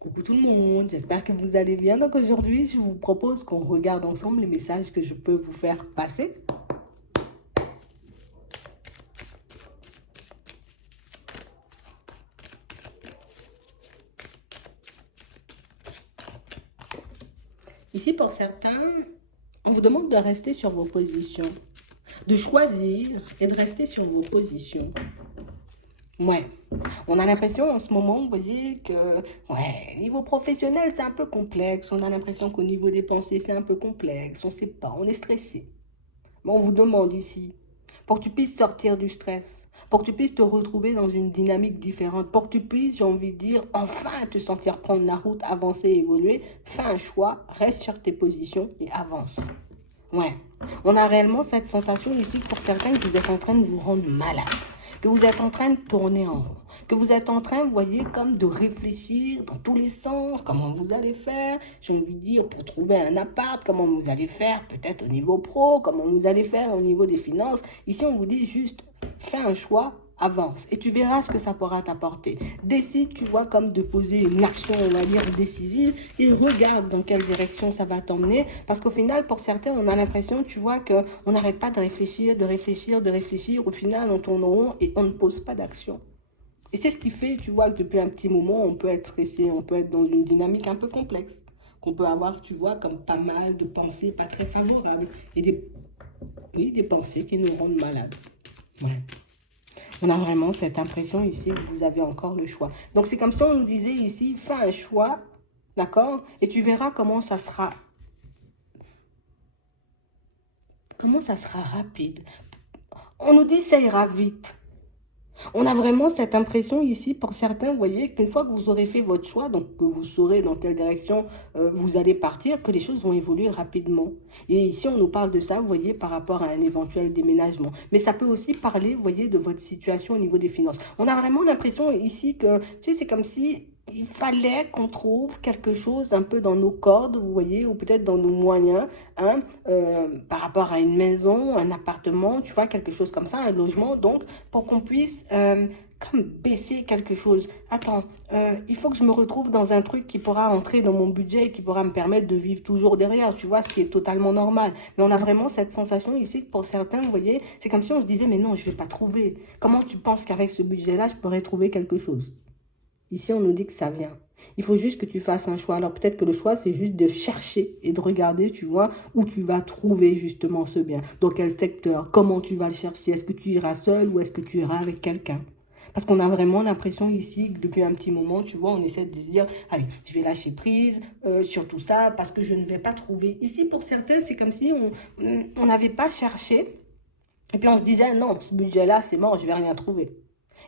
Coucou tout le monde, j'espère que vous allez bien. Donc aujourd'hui, je vous propose qu'on regarde ensemble les messages que je peux vous faire passer. Ici, pour certains, on vous demande de rester sur vos positions, de choisir et de rester sur vos positions. Ouais, on a l'impression en ce moment, vous voyez, que, niveau professionnel, c'est un peu complexe. On a l'impression qu'au niveau des pensées, c'est un peu complexe. On ne sait pas, on est stressé. Mais on vous demande ici, pour que tu puisses sortir du stress, pour que tu puisses te retrouver dans une dynamique différente, pour que tu puisses, j'ai envie de dire, enfin te sentir prendre la route, avancer, évoluer, fais un choix, reste sur tes positions et avance. Ouais, on a réellement cette sensation ici pour certains que vous êtes en train de vous rendre malade, que vous êtes en train de tourner en rond, que vous êtes en train, vous voyez, comme de réfléchir dans tous les sens, comment vous allez faire, j'ai envie de dire, pour trouver un appart, comment vous allez faire, peut-être au niveau pro, comment vous allez faire au niveau des finances. Ici, on vous dit juste, fais un choix, avance et tu verras ce que ça pourra t'apporter. Décide, tu vois, comme de poser une action, on va dire, décisive et regarde dans quelle direction ça va t'emmener parce qu'au final, pour certains, on a l'impression, tu vois, qu'on n'arrête pas de réfléchir, de réfléchir, de réfléchir. Au final, on tourne en rond et on ne pose pas d'action. Et c'est ce qui fait, tu vois, que depuis un petit moment, on peut être stressé, on peut être dans une dynamique un peu complexe, qu'on peut avoir, tu vois, comme pas mal de pensées pas très favorables et oui, des pensées qui nous rendent malades. Ouais. On a vraiment cette impression ici que vous avez encore le choix. Donc c'est comme si on nous disait ici, fais un choix, d'accord? Et tu verras comment ça sera rapide. On nous dit ça ira vite. On a vraiment cette impression ici, pour certains, vous voyez, qu'une fois que vous aurez fait votre choix, donc que vous saurez dans quelle direction vous allez partir, que les choses vont évoluer rapidement. Et ici, on nous parle de ça, vous voyez, par rapport à un éventuel déménagement. Mais ça peut aussi parler, vous voyez, de votre situation au niveau des finances. On a vraiment l'impression ici que, tu sais, c'est comme si il fallait qu'on trouve quelque chose un peu dans nos cordes, vous voyez, ou peut-être dans nos moyens, hein, par rapport à une maison, un appartement, tu vois, quelque chose comme ça, un logement, donc pour qu'on puisse comme baisser quelque chose. Attends, il faut que je me retrouve dans un truc qui pourra entrer dans mon budget et qui pourra me permettre de vivre toujours derrière, tu vois, ce qui est totalement normal. Mais on a vraiment cette sensation ici que pour certains, vous voyez, c'est comme si on se disait, mais non, je ne vais pas trouver. Comment tu penses qu'avec ce budget-là, je pourrais trouver quelque chose? Ici, on nous dit que ça vient. Il faut juste que tu fasses un choix. Alors peut-être que le choix, c'est juste de chercher et de regarder, tu vois, où tu vas trouver justement ce bien. Dans quel secteur, comment tu vas le chercher. Est-ce que tu iras seul ou est-ce que tu iras avec quelqu'un? Parce qu'on a vraiment l'impression ici que depuis un petit moment, tu vois, on essaie de se dire, allez, je vais lâcher prise sur tout ça parce que je ne vais pas trouver. Ici, pour certains, c'est comme si on n'avait pas cherché et puis on se disait, non, ce budget-là, c'est mort, je vais rien trouver.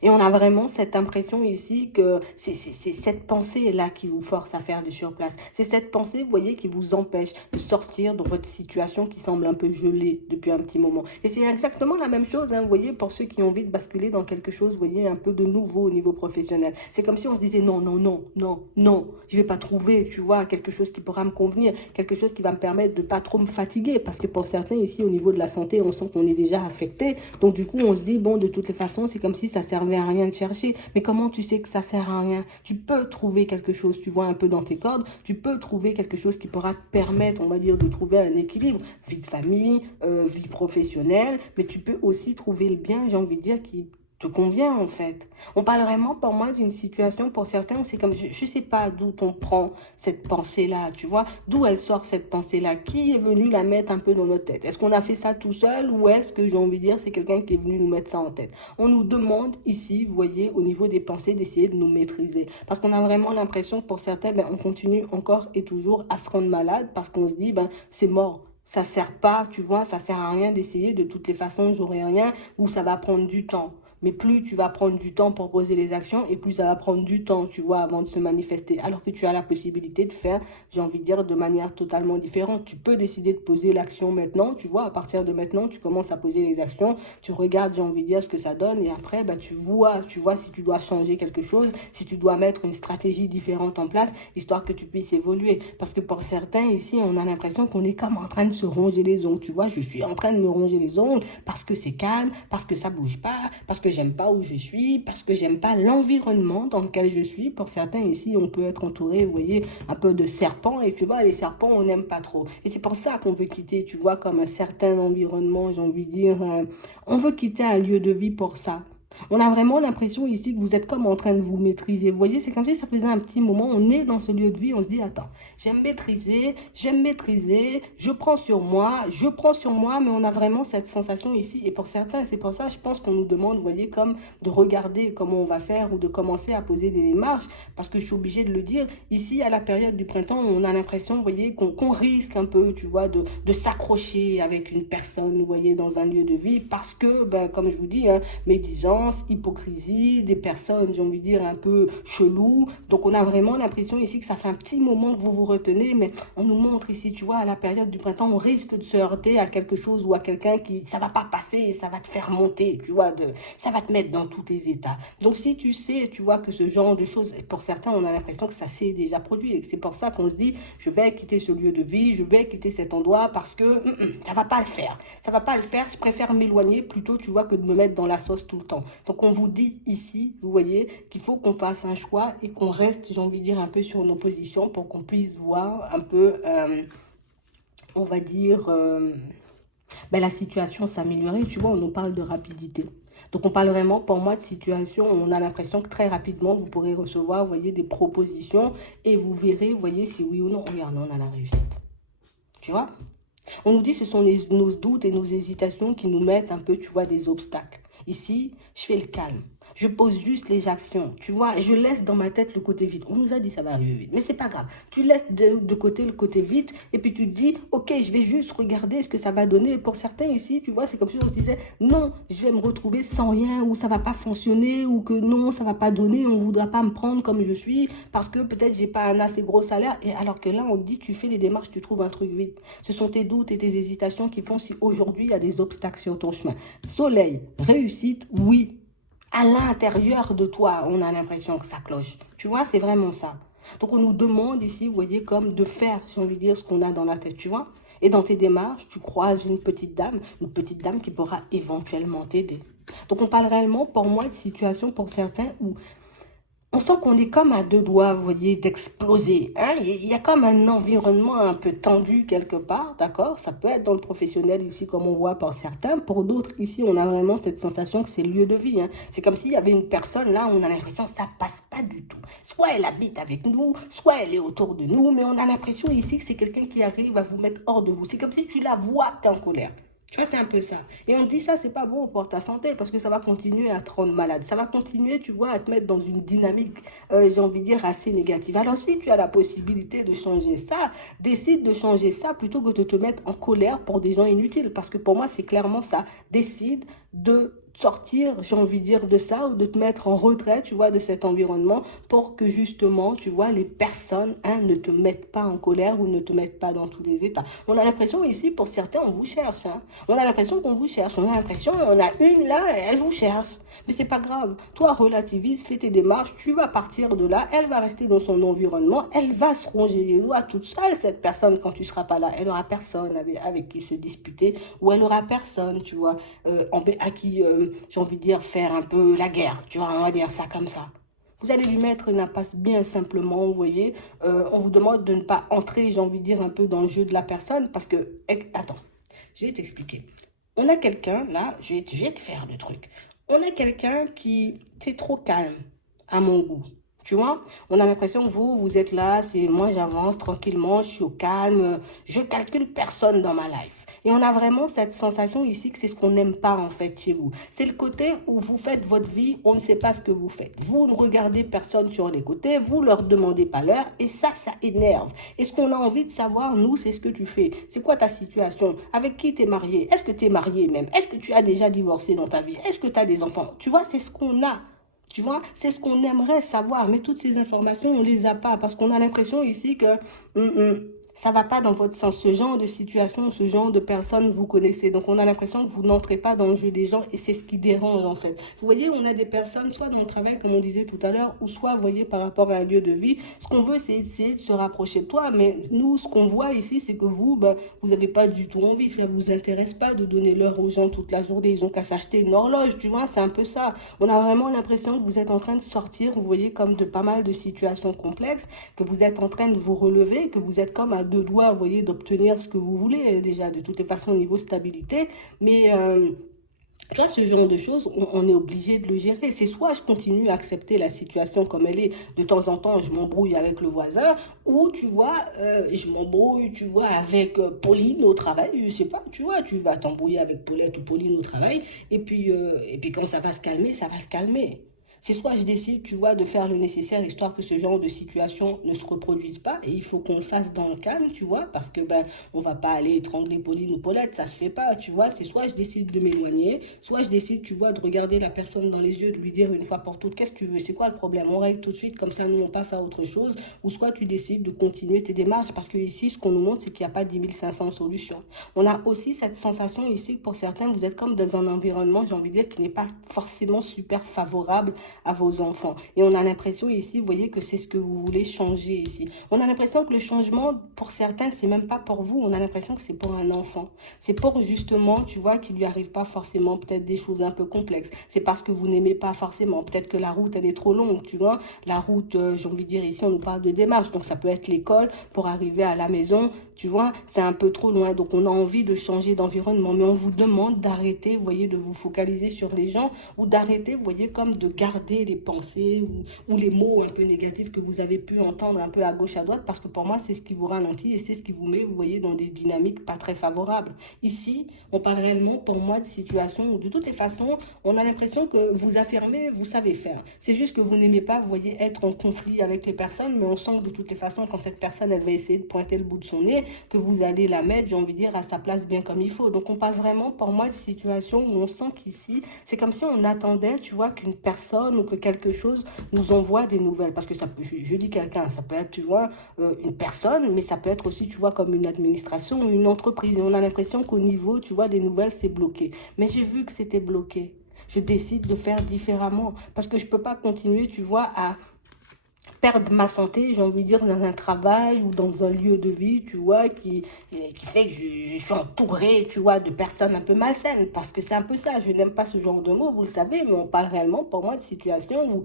Et on a vraiment cette impression ici que c'est cette pensée-là qui vous force à faire du surplace. C'est cette pensée, vous voyez, qui vous empêche de sortir de votre situation qui semble un peu gelée depuis un petit moment. Et c'est exactement la même chose, hein, vous voyez, pour ceux qui ont envie de basculer dans quelque chose, vous voyez, un peu de nouveau au niveau professionnel. C'est comme si on se disait non, non, non, non, non, je vais pas trouver, tu vois, quelque chose qui pourra me convenir, quelque chose qui va me permettre de pas trop me fatiguer. Parce que pour certains ici, au niveau de la santé, on sent qu'on est déjà affecté. Donc du coup, on se dit, bon, de toutes les façons, c'est comme si ça servait à rien de chercher. Mais comment tu sais que ça sert à rien? Tu peux trouver quelque chose, tu vois, un peu dans tes cordes, tu peux trouver quelque chose qui pourra te permettre, on va dire, de trouver un équilibre. Vie de famille, vie professionnelle, mais tu peux aussi trouver le bien, j'ai envie de dire, qui te convient en fait. On parle vraiment pour moi d'une situation pour certains où c'est comme, je ne sais pas d'où on prend cette pensée-là, tu vois, d'où elle sort cette pensée-là, qui est venu la mettre un peu dans notre tête. Est-ce qu'on a fait ça tout seul ou est-ce que j'ai envie de dire c'est quelqu'un qui est venu nous mettre ça en tête? On nous demande ici, vous voyez, au niveau des pensées, d'essayer de nous maîtriser. Parce qu'on a vraiment l'impression que pour certains, ben, on continue encore et toujours à se rendre malade parce qu'on se dit, ben, c'est mort. Ça sert pas, tu vois, ça sert à rien d'essayer de toutes les façons, j'aurai rien, ou ça va prendre du temps. Mais plus tu vas prendre du temps pour poser les actions et plus ça va prendre du temps, tu vois, avant de se manifester. Alors que tu as la possibilité de faire, j'ai envie de dire, de manière totalement différente. Tu peux décider de poser l'action maintenant, tu vois, à partir de maintenant, tu commences à poser les actions, tu regardes, j'ai envie de dire, ce que ça donne et après, bah, tu vois si tu dois changer quelque chose, si tu dois mettre une stratégie différente en place, histoire que tu puisses évoluer. Parce que pour certains, ici, on a l'impression qu'on est comme en train de se ronger les ongles, tu vois, je suis en train de me ronger les ongles parce que c'est calme, parce que ça bouge pas, parce que que j'aime pas où je suis, parce que j'aime pas l'environnement dans lequel je suis. Pour certains ici, on peut être entouré, vous voyez, un peu de serpents, et tu vois, les serpents, on n'aime pas trop. Et c'est pour ça qu'on veut quitter, tu vois, comme un certain environnement, j'ai envie de dire, on veut quitter un lieu de vie pour ça. On a vraiment l'impression ici que vous êtes comme en train de vous maîtriser. Vous voyez, c'est comme si ça faisait un petit moment, on est dans ce lieu de vie, on se dit, attends, j'aime maîtriser, je prends sur moi, mais on a vraiment cette sensation ici. Et pour certains, c'est pour ça, je pense qu'on nous demande, vous voyez, comme de regarder comment on va faire ou de commencer à poser des démarches. Parce que je suis obligée de le dire, ici, à la période du printemps, on a l'impression, vous voyez, qu'on risque un peu, tu vois, de s'accrocher avec une personne, vous voyez, dans un lieu de vie. Parce que, ben, comme je vous dis, hein, médisance, hypocrisie, des personnes, j'ai envie de dire, un peu chelou. Donc, on a vraiment l'impression ici que ça fait un petit moment que vous vous retenez, mais on nous montre ici, tu vois, à la période du printemps, on risque de se heurter à quelque chose ou à quelqu'un qui, ça va pas passer, ça va te faire monter, tu vois, ça va te mettre dans tous tes états. Donc, si tu sais, tu vois, que ce genre de choses, pour certains, on a l'impression que ça s'est déjà produit et que c'est pour ça qu'on se dit, je vais quitter ce lieu de vie, je vais quitter cet endroit parce que ça va pas le faire. Ça va pas le faire, je préfère m'éloigner plutôt, tu vois, que de me mettre dans la sauce tout le temps. Donc, on vous dit ici, vous voyez, qu'il faut qu'on fasse un choix et qu'on reste, j'ai envie de dire, un peu sur nos positions pour qu'on puisse voir un peu, on va dire, ben, la situation s'améliorer. Tu vois, on nous parle de rapidité. Donc, on parle vraiment, pour moi, de situation où on a l'impression que très rapidement, vous pourrez recevoir, vous voyez, des propositions et vous verrez, vous voyez, si oui ou non. Regarde, on a la réussite. Tu vois? On nous dit que ce sont nos doutes et nos hésitations qui nous mettent un peu, tu vois, des obstacles. Ici, je fais le calme. Je pose juste les actions. Tu vois, je laisse dans ma tête le côté vite. On nous a dit ça va arriver vite, mais c'est pas grave. Tu laisses de côté le côté vite et puis tu te dis, ok, je vais juste regarder ce que ça va donner. Et pour certains ici, tu vois, c'est comme si on se disait, non, je vais me retrouver sans rien ou ça va pas fonctionner ou que non, ça va pas donner, on voudra pas me prendre comme je suis parce que peut-être j'ai pas un assez gros salaire. Et alors que là, on te dit, tu fais les démarches, tu trouves un truc vite. Ce sont tes doutes et tes hésitations qui font si aujourd'hui il y a des obstacles sur ton chemin. Soleil, réussite, oui. À l'intérieur de toi, on a l'impression que ça cloche. Tu vois, c'est vraiment ça. Donc, on nous demande ici, vous voyez, comme de faire, si on veut dire, ce qu'on a dans la tête, tu vois. Et dans tes démarches, tu croises une petite dame qui pourra éventuellement t'aider. Donc, on parle réellement, pour moi, de situation pour certains où on sent qu'on est comme à deux doigts, vous voyez, d'exploser. Hein? Il y a comme un environnement un peu tendu quelque part, d'accord? Ça peut être dans le professionnel ici, comme on voit par certains. Pour d'autres, ici, on a vraiment cette sensation que c'est le lieu de vie. Hein? C'est comme s'il y avait une personne, là, on a l'impression que ça passe pas du tout. Soit elle habite avec nous, soit elle est autour de nous, mais on a l'impression ici que c'est quelqu'un qui arrive à vous mettre hors de vous. C'est comme si tu la vois, tu es en colère. Tu vois, c'est un peu ça. Et on dit ça, c'est pas bon pour ta santé parce que ça va continuer à te rendre malade. Ça va continuer, tu vois, à te mettre dans une dynamique, j'ai envie de dire, assez négative. Alors, si tu as la possibilité de changer ça, décide de changer ça plutôt que de te mettre en colère pour des gens inutiles. Parce que pour moi, c'est clairement ça. Décide de sortir, j'ai envie de dire, de ça ou de te mettre en retrait, tu vois, de cet environnement pour que justement, tu vois, les personnes ne te mettent pas en colère ou ne te mettent pas dans tous les états. On a l'impression ici, pour certains, on vous cherche. Hein. On a l'impression qu'on vous cherche. On a l'impression, on a une là, elle vous cherche. Mais c'est pas grave. Toi, relativise, fais tes démarches, tu vas partir de là, elle va rester dans son environnement, elle va se ronger les doigts toute seule, cette personne, quand tu seras pas là. Elle aura personne avec qui se disputer ou elle aura personne, tu vois, à qui, j'ai envie de dire, faire un peu la guerre. Tu vois, on va dire ça comme ça. Vous allez lui mettre une impasse bien simplement, vous voyez. On vous demande de ne pas entrer, j'ai envie de dire, un peu dans le jeu de la personne parce que, attends, je vais t'expliquer. On a quelqu'un, là, je vais te faire le truc. On a quelqu'un qui, c'est trop calme, à mon goût. Tu vois, on a l'impression que vous êtes là, c'est moi j'avance tranquillement, je suis au calme, je calcule personne dans ma life. Et on a vraiment cette sensation ici que c'est ce qu'on n'aime pas en fait chez vous. C'est le côté où vous faites votre vie, on ne sait pas ce que vous faites. Vous ne regardez personne sur les côtés, vous leur demandez pas l'heure et ça énerve. Et ce qu'on a envie de savoir, nous, c'est ce que tu fais. C'est quoi ta situation? Avec qui tu es marié? Est-ce que tu es marié même? Est-ce que tu as déjà divorcé dans ta vie? Est-ce que tu as des enfants? Tu vois, c'est ce qu'on a. Tu vois, c'est ce qu'on aimerait savoir, mais toutes ces informations, on ne les a pas parce qu'on a l'impression ici que Ça va pas dans votre sens. Ce genre de situation, ce genre de personnes, vous connaissez. Donc, on a l'impression que vous n'entrez pas dans le jeu des gens et c'est ce qui dérange, en fait. Vous voyez, on a des personnes, soit dans le travail, comme on disait tout à l'heure, ou soit, vous voyez, par rapport à un lieu de vie. Ce qu'on veut, c'est essayer de se rapprocher de toi. Mais nous, ce qu'on voit ici, c'est que vous, ben, vous n'avez pas du tout envie. Ça vous intéresse pas de donner l'heure aux gens toute la journée. Ils ont qu'à s'acheter une horloge, tu vois. C'est un peu ça. On a vraiment l'impression que vous êtes en train de sortir, vous voyez, comme de pas mal de situations complexes, que vous êtes en train de vous relever, que vous êtes comme à deux doigts, vous voyez, d'obtenir ce que vous voulez déjà, de toutes les façons, au niveau stabilité. Mais tu vois, ce genre de choses, on est obligé de le gérer. C'est soit je continue à accepter la situation comme elle est, de temps en temps, je m'embrouille avec le voisin, ou tu vois, je m'embrouille, tu vois, avec Pauline au travail, je sais pas, tu vois, tu vas t'embrouiller avec Paulette ou Pauline au travail, et puis quand ça va se calmer, ça va se calmer. C'est soit je décide, tu vois, de faire le nécessaire histoire que ce genre de situation ne se reproduise pas, et il faut qu'on le fasse dans le calme, tu vois, parce que ben on va pas aller étrangler Pauline ou Paulette, ça se fait pas, tu vois. C'est soit je décide de m'éloigner, soit je décide, tu vois, de regarder la personne dans les yeux, de lui dire une fois pour toutes, qu'est-ce que tu veux, c'est quoi le problème, on règle tout de suite, comme ça nous on passe à autre chose, ou soit tu décides de continuer tes démarches, parce que ici ce qu'on nous montre c'est qu'il n'y a pas 10 500 solutions. On a aussi cette sensation ici que pour certains vous êtes comme dans un environnement, j'ai envie de dire, qui n'est pas forcément super favorable à vos enfants. Et on a l'impression ici, vous voyez, que c'est ce que vous voulez changer ici. On a l'impression que le changement, pour certains, c'est même pas pour vous. On a l'impression que c'est pour un enfant. C'est pour justement, tu vois, qu'il lui arrive pas forcément peut-être des choses un peu complexes. C'est parce que vous n'aimez pas forcément. Peut-être que la route, elle est trop longue, tu vois. La route, j'ai envie de dire, ici, on nous parle de démarche. Donc, ça peut être l'école pour arriver à la maison. Tu vois, c'est un peu trop loin. Donc, on a envie de changer d'environnement. Mais on vous demande d'arrêter, vous voyez, de vous focaliser sur les gens ou d'arrêter, vous voyez, comme de garder les pensées ou les mots un peu négatifs que vous avez pu entendre un peu à gauche, à droite, parce que pour moi, c'est ce qui vous ralentit et c'est ce qui vous met, vous voyez, dans des dynamiques pas très favorables. Ici, on parle réellement, pour moi, de situations où, de toutes les façons, on a l'impression que vous affirmez, vous savez faire. C'est juste que vous n'aimez pas, vous voyez, être en conflit avec les personnes, mais on sent que de toutes les façons, quand cette personne, elle va essayer de pointer le bout de son nez, que vous allez la mettre, j'ai envie de dire, à sa place bien comme il faut. Donc, on parle vraiment, pour moi, de situations où on sent qu'ici, c'est comme si on attendait, tu vois, qu'une personne ou que quelque chose nous envoie des nouvelles. Parce que ça peut, je dis quelqu'un, ça peut être, tu vois, une personne, mais ça peut être aussi, tu vois, comme une administration ou une entreprise. Et on a l'impression qu'au niveau, tu vois, des nouvelles, c'est bloqué. Mais j'ai vu que c'était bloqué. Je décide de faire différemment. Parce que je ne peux pas continuer, tu vois, à perdre ma santé, j'ai envie de dire, dans un travail ou dans un lieu de vie, tu vois, qui fait que je suis entourée, tu vois, de personnes un peu malsaines. Parce que c'est un peu ça, je n'aime pas ce genre de mots, vous le savez, mais on parle réellement, pour moi, de situations où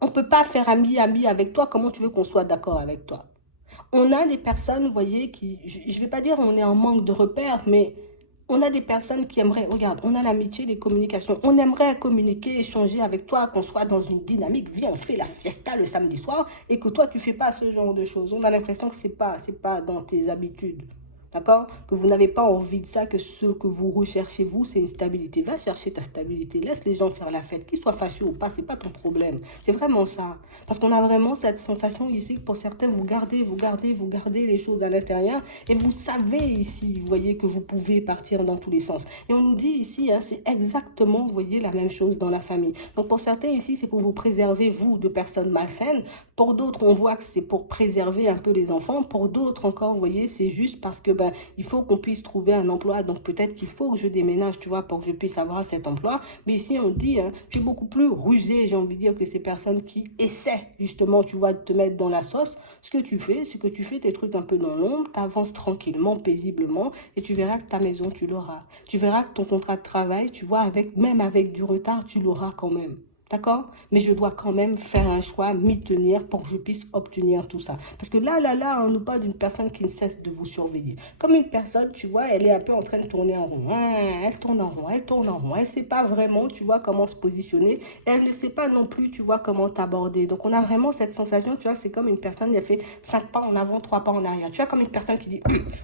on ne peut pas faire ami avec toi, comment tu veux qu'on soit d'accord avec toi? On a des personnes, vous voyez, qui, je ne vais pas dire on est en manque de repères, mais on a des personnes qui aimeraient, regarde, on a l'amitié, les communications, on aimerait communiquer, échanger avec toi, qu'on soit dans une dynamique, viens, on fait la fiesta le samedi soir, et que toi, tu ne fais pas ce genre de choses. On a l'impression que c'est pas dans tes habitudes. D'accord? Que vous n'avez pas envie de ça, que ce que vous recherchez, vous, c'est une stabilité. Va chercher ta stabilité. Laisse les gens faire la fête. Qu'ils soient fâchés ou pas, c'est pas ton problème. C'est vraiment ça. Parce qu'on a vraiment cette sensation ici que pour certains, vous gardez les choses à l'intérieur. Et vous savez ici, vous voyez, que vous pouvez partir dans tous les sens. Et on nous dit ici, hein, c'est exactement, vous voyez, la même chose dans la famille. Donc pour certains ici, c'est pour vous préserver, vous, de personnes malsaines. Pour d'autres, on voit que c'est pour préserver un peu les enfants. Pour d'autres encore, vous voyez, c'est juste parce que ben, il faut qu'on puisse trouver un emploi. Donc peut-être qu'il faut que je déménage, tu vois, pour que je puisse avoir cet emploi. Mais ici, on dit, hein, tu es beaucoup plus rusé, j'ai envie de dire, que ces personnes qui essaient justement, tu vois, de te mettre dans la sauce. Ce que tu fais, c'est que tu fais tes trucs un peu dans l'ombre, tu avances tranquillement, paisiblement, et tu verras que ta maison, tu l'auras. Tu verras que ton contrat de travail, tu vois, même avec du retard, tu l'auras quand même. D'accord? Mais je dois quand même faire un choix, m'y tenir pour que je puisse obtenir tout ça. Parce que là, on nous parle d'une personne qui ne cesse de vous surveiller. Comme une personne, tu vois, elle est un peu en train de tourner en rond. Elle tourne en rond, elle tourne en rond. Elle ne sait pas vraiment, tu vois, comment se positionner. Et elle ne sait pas non plus, tu vois, comment t'aborder. Donc, on a vraiment cette sensation, tu vois, c'est comme une personne qui a fait 5 pas en avant, 3 pas en arrière. Tu vois, comme une personne qui dit,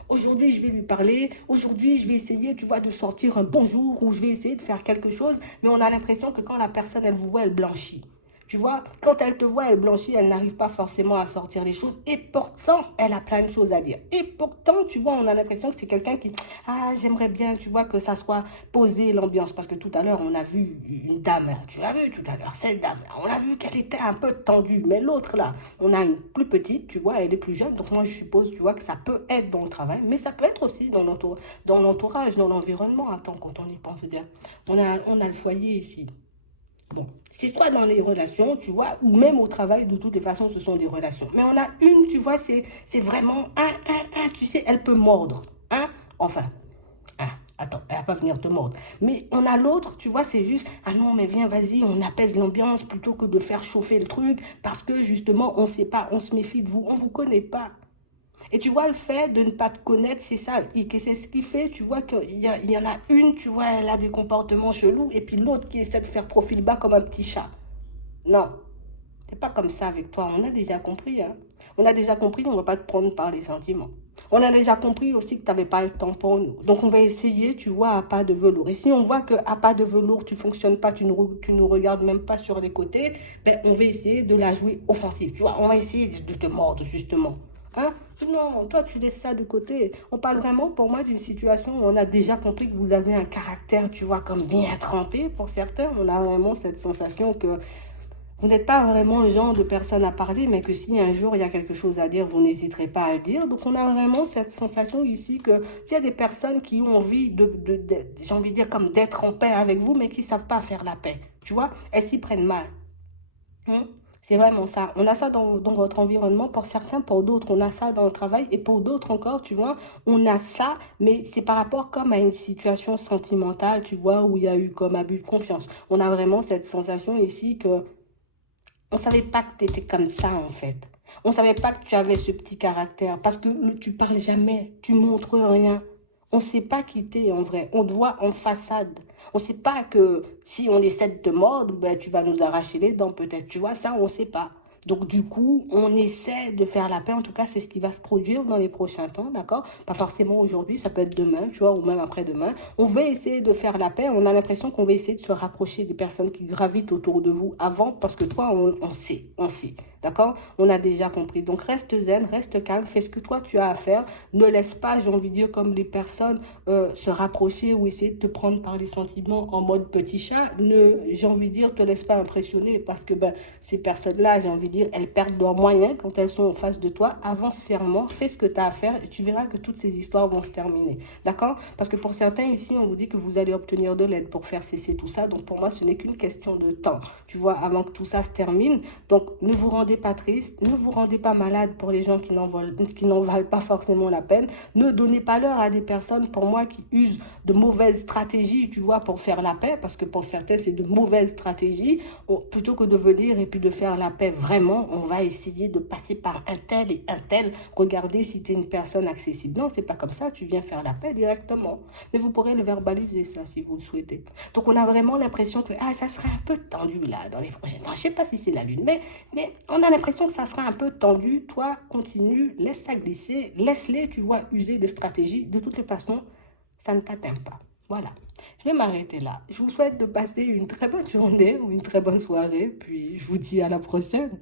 aujourd'hui, je vais lui parler. Aujourd'hui, je vais essayer, tu vois, de sortir un bonjour ou je vais essayer de faire quelque chose. Mais on a l'impression que quand la personne, elle vous voit, elle blanchit. Tu vois, quand elle te voit, elle blanchit, elle n'arrive pas forcément à sortir les choses. Et pourtant, elle a plein de choses à dire. Et pourtant, tu vois, on a l'impression que c'est quelqu'un qui, ah, j'aimerais bien, tu vois, que ça soit posé l'ambiance. Parce que tout à l'heure, on a vu une dame, là, tu l'as vu tout à l'heure, cette dame, là, on a vu qu'elle était un peu tendue. Mais l'autre, là, on a une plus petite, tu vois, elle est plus jeune. Donc moi, je suppose, tu vois, que ça peut être dans le travail, mais ça peut être aussi dans l'entourage, dans l'environnement. Attends, quand on y pense bien. On a le foyer ici. Bon, c'est soit dans les relations, tu vois, ou même au travail, de toutes les façons, ce sont des relations. Mais on a une, tu vois, c'est vraiment tu sais, elle peut mordre. Enfin, attends, elle va pas venir te mordre. Mais on a l'autre, tu vois, c'est juste, ah non, mais viens, vas-y, on apaise l'ambiance plutôt que de faire chauffer le truc, parce que justement, on sait pas, on se méfie de vous, on vous connaît pas. Et tu vois, le fait de ne pas te connaître, c'est ça. Et que c'est ce qui fait, tu vois, qu'il y en a une, tu vois, elle a des comportements chelous, et puis l'autre qui essaie de faire profil bas comme un petit chat. Non, c'est pas comme ça avec toi. On a déjà compris, hein. On a déjà compris, on va pas te prendre par les sentiments. On a déjà compris aussi que tu n'avais pas le temps pour nous. Donc, on va essayer, tu vois, à pas de velours. Et si on voit qu'à pas de velours, tu ne fonctionnes pas, tu nous regardes même pas sur les côtés, ben, on va essayer de la jouer offensive. Tu vois, on va essayer de te mordre, justement. Hein? Non, toi, tu laisses ça de côté. On parle vraiment, pour moi, d'une situation où on a déjà compris que vous avez un caractère, tu vois, comme bien trempé. Pour certains, on a vraiment cette sensation que vous n'êtes pas vraiment le genre de personne à parler, mais que si un jour il y a quelque chose à dire, vous n'hésiterez pas à le dire. Donc on a vraiment cette sensation ici que il y a des personnes qui ont envie j'ai envie de dire comme d'être en paix avec vous, mais qui ne savent pas faire la paix. Tu vois, elles s'y prennent mal. Hein. C'est vraiment ça. On a ça dans votre environnement pour certains, pour d'autres, on a ça dans le travail et pour d'autres encore, tu vois, on a ça, mais c'est par rapport comme à une situation sentimentale, tu vois, où il y a eu comme abus de confiance. On a vraiment cette sensation ici que on savait pas que tu étais comme ça, en fait. On savait pas que tu avais ce petit caractère parce que tu parles jamais, tu montres rien. On sait pas qui t'es en vrai. On te voit en façade. On sait pas que si on essaie de te mordre, ben, tu vas nous arracher les dents peut-être. Tu vois, ça, on sait pas. Donc, du coup, on essaie de faire la paix. En tout cas, c'est ce qui va se produire dans les prochains temps, d'accord? Pas forcément aujourd'hui, ça peut être demain, tu vois, ou même après-demain. On va essayer de faire la paix. On a l'impression qu'on va essayer de se rapprocher des personnes qui gravitent autour de vous avant, parce que toi, on sait, d'accord? On a déjà compris. Donc, reste zen, reste calme, fais ce que toi, tu as à faire. Ne laisse pas, j'ai envie de dire, comme les personnes se rapprocher ou essayer de te prendre par les sentiments en mode petit chat. J'ai envie de dire, te laisse pas impressionner parce que ben, ces personnes-là, j'ai envie de dire, elles perdent leurs moyens quand elles sont en face de toi. Avance fermement, fais ce que tu as à faire et tu verras que toutes ces histoires vont se terminer. D'accord? Parce que pour certains ici, on vous dit que vous allez obtenir de l'aide pour faire cesser tout ça. Donc pour moi, ce n'est qu'une question de temps, tu vois, avant que tout ça se termine. Donc ne vous rendez pas triste, ne vous rendez pas malade pour les gens qui n'en valent pas forcément la peine. Ne donnez pas l'heure à des personnes, pour moi, qui usent de mauvaises stratégies, tu vois, pour faire la paix, parce que pour certains, c'est de mauvaises stratégies. Plutôt que de venir et puis de faire la paix, vraiment, on va essayer de passer par un tel et un tel. Regardez si tu es une personne accessible. Non, c'est pas comme ça, tu viens faire la paix directement. Mais vous pourrez le verbaliser, ça, si vous le souhaitez. Donc, on a vraiment l'impression que ça serait un peu tendu, là, dans les prochains temps. Je sais pas si c'est la lune, mais on a l'impression que ça sera un peu tendu. Toi, continue, laisse ça glisser, laisse-les, tu vois, user de stratégies. De toutes les façons, ça ne t'atteint pas. Voilà. Je vais m'arrêter là. Je vous souhaite de passer une très bonne journée ou une très bonne soirée, puis je vous dis à la prochaine.